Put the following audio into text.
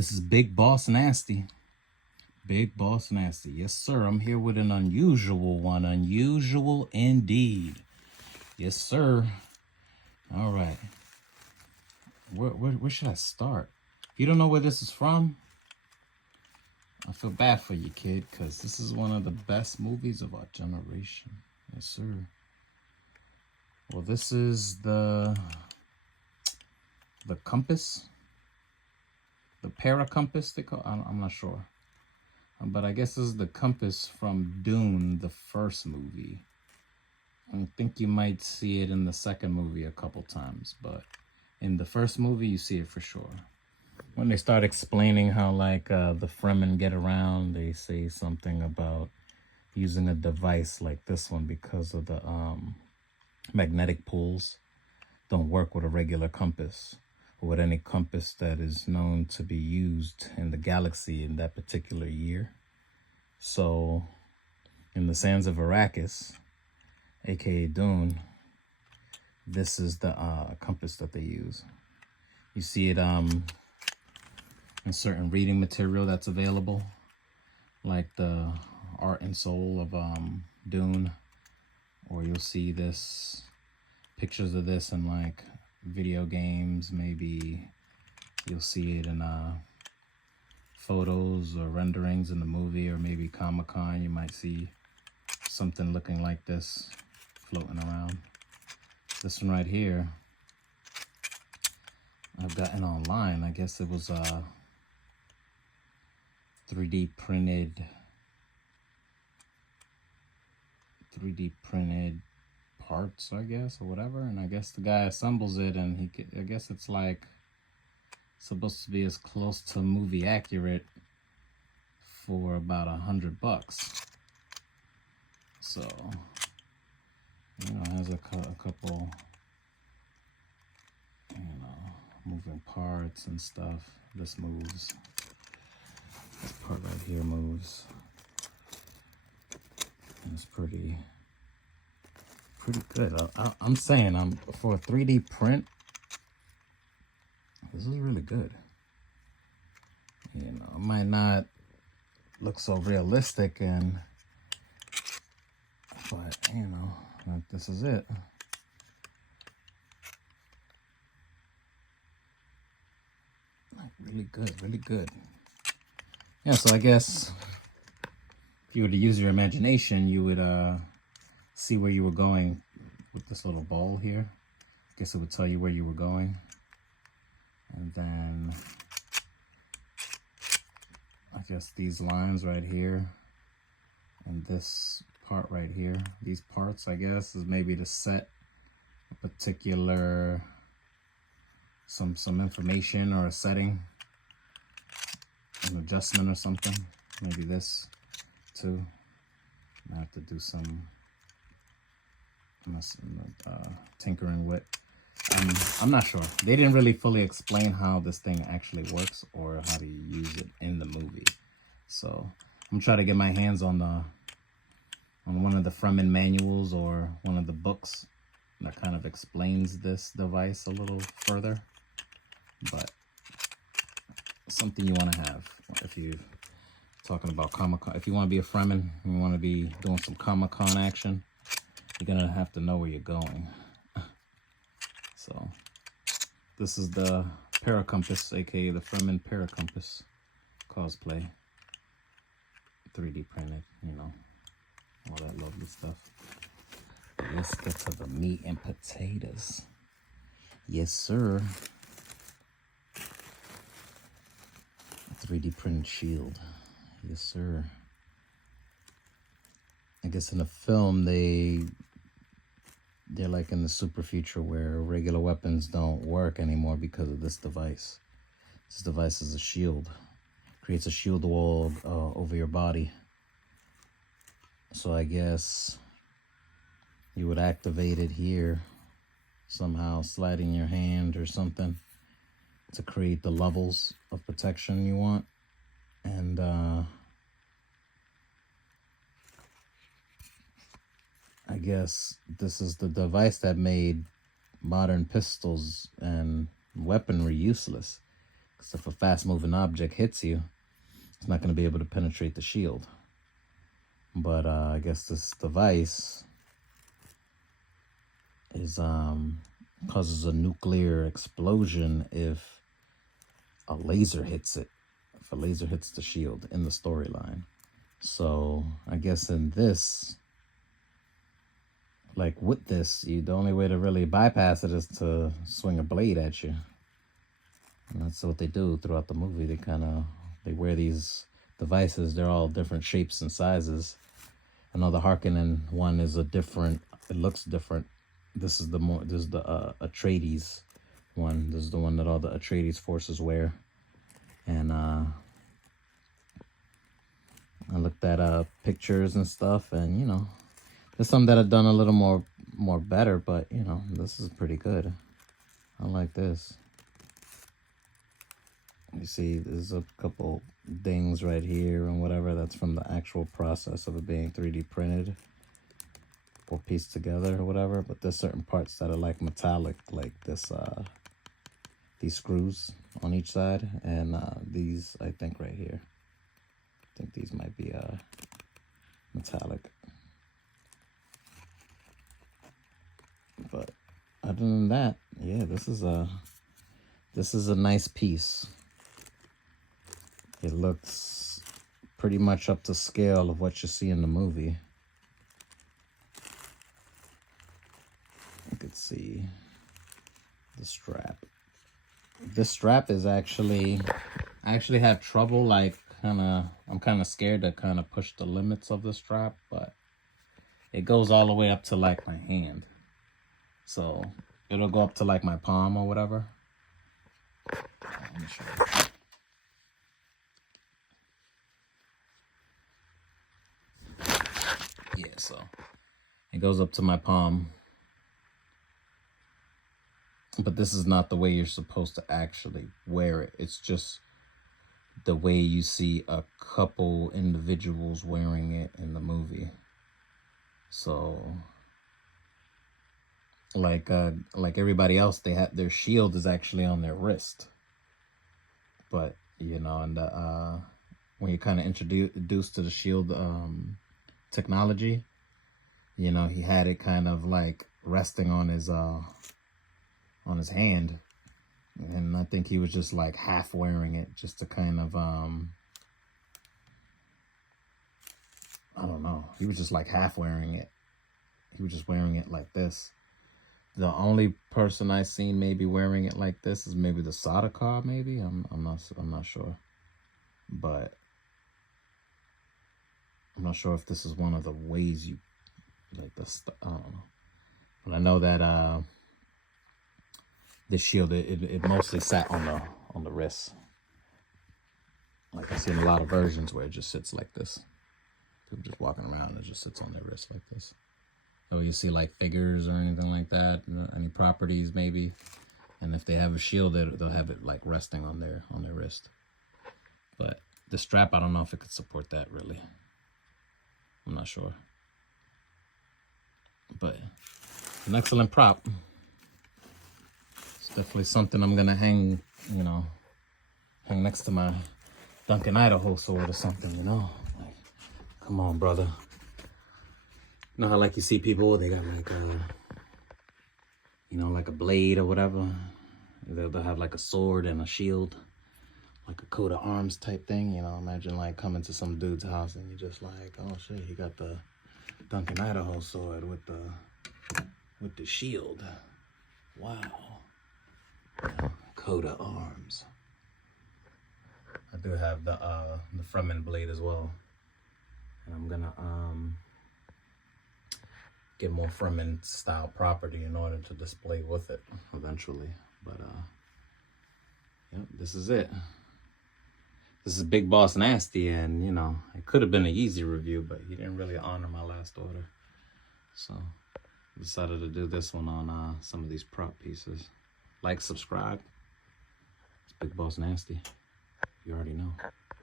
This is Big Boss Nasty. Big Boss Nasty. Yes, sir. I'm here with an unusual one. Unusual indeed. Yes, sir. All right. Where should I start? If you don't know where this is from, I feel bad for you, kid, because this is one of the best movies of our generation. Yes, sir. Well, this is the compass. The paracompass, they call. I'm not sure. But I guess this is the compass from Dune, the first movie. I think you might see it in the second movie a couple times, but in the first movie, you see it for sure. When they start explaining how, like, the fremen get around, they say something about using a device like this one because of the magnetic poles don't work with a regular compass or with any compass that is known to be used in the galaxy in that particular year. So in the sands of Arrakis, aka Dune, this is the compass that they use. You see it in certain reading material that's available, like the Art and Soul of Dune, or you'll see this pictures of this in like video games. Maybe you'll see it in photos or renderings in the movie, or maybe Comic-Con. You might see something looking like this floating around. This one right here, I've gotten online. I guess it was 3D printed parts, I guess, or whatever. And I guess the guy assembles it, and I guess it's like supposed to be as close to movie accurate for about $100. So, you know, it has a couple, you know, moving parts and stuff. This moves. This part right here moves. And it's pretty good. I'm saying, for a 3D print, this is really good. You know, it might not look so realistic, but you know, this is it. Like, really good, really good. Yeah, so I guess if you were to use your imagination, you would see where you were going with this little ball here. I guess it would tell you where you were going. And then I guess these lines right here and this part right here, these parts, I guess, is maybe to set a particular some information or a setting, an adjustment or something. Maybe this too. I have to do some tinkering with. I'm not sure. They didn't really fully explain how this thing actually works or how to use it in the movie. So I'm trying to get my hands on one of the Fremen manuals or one of the books that kind of explains this device a little further. But something you want to have if you're talking about Comic-Con. If you want to be a Fremen, you want to be doing some Comic-Con action, you're gonna have to know where you're going. So this is the paracompass, aka the Fremen paracompass cosplay. 3D printed, you know, all that lovely stuff. Let's get to the meat and potatoes. Yes, sir. 3D printed shield. Yes, sir. I guess in the film they're like in the super future where regular weapons don't work anymore because of this device. This device is a shield. Creates a shield wall over your body. So I guess you would activate it here, somehow sliding your hand or something to create the levels of protection you want. And I guess this is the device that made modern pistols and weaponry useless, Because if a fast-moving object hits you, it's not going to be able to penetrate the shield. But I guess this device is causes a nuclear explosion if a laser hits it. If a laser hits the shield in the storyline. So I guess in this, like with this, the only way to really bypass it is to swing a blade at you. And that's what they do throughout the movie. They wear these devices. They're all different shapes and sizes. I know the Harkonnen one is it looks different. This is the Atreides one. This is the one that all the Atreides forces wear. And I looked at pictures and stuff, and there's some that have done a little more better, but this is pretty good. I like this. You see, there's a couple dings right here and whatever. That's from the actual process of it being 3D printed or pieced together or whatever. But there's certain parts that are like metallic, like this, these screws on each side, and these, I think, right here. I think these might be metallic. But other than that, yeah, this is a nice piece. It looks pretty much up to scale of what you see in the movie. You could see the strap. This strap is I actually have trouble, like, I'm kind of scared to kind of push the limits of the strap, but it goes all the way up to like my hand. So it'll go up to like my palm or whatever. Let me show you. Yeah, so it goes up to my palm. But this is not the way you're supposed to actually wear it. It's just the way you see a couple individuals wearing it in the movie. So like everybody else, they have their shield is actually on their wrist. But and when you're kind of introduced to the shield technology, he had it kind of like resting on his hand, and I think he was just like half wearing it just to kind of I don't know, he was just like half wearing it. He was just wearing it like this. The only person I seen maybe wearing it like this is maybe the Sardaukar, maybe. I'm not sure, but I'm not sure if this is one of the ways you like this. I don't know, but I know that this shield it mostly sat on the wrist. Like I've seen a lot of versions where it just sits like this. People just walking around and it just sits on their wrist like this. So you see like figures or anything like that, any properties maybe, and if they have a shield, they'll have it like resting on their wrist. But the strap, I don't know if it could support that really. I'm not sure. But an excellent prop. It's definitely something I'm gonna hang next to my Duncan Idaho sword or something, Like, come on, brother. You know how like you see people, they got like like a blade or whatever. They'll have like a sword and a shield, like a coat of arms type thing. Imagine like coming to some dude's house and you're just like, oh shit, he got the Duncan Idaho sword with the shield. Wow. Coat of arms. I do have the fremen blade as well, and I'm gonna get more fremen style property in order to display with it eventually. But yep, this is it. This is Big Boss Nasty, and it could have been an easy review, but he didn't really honor my last order, so I decided to do this one on some of these prop pieces. Like, subscribe. It's Big Boss Nasty. You already know.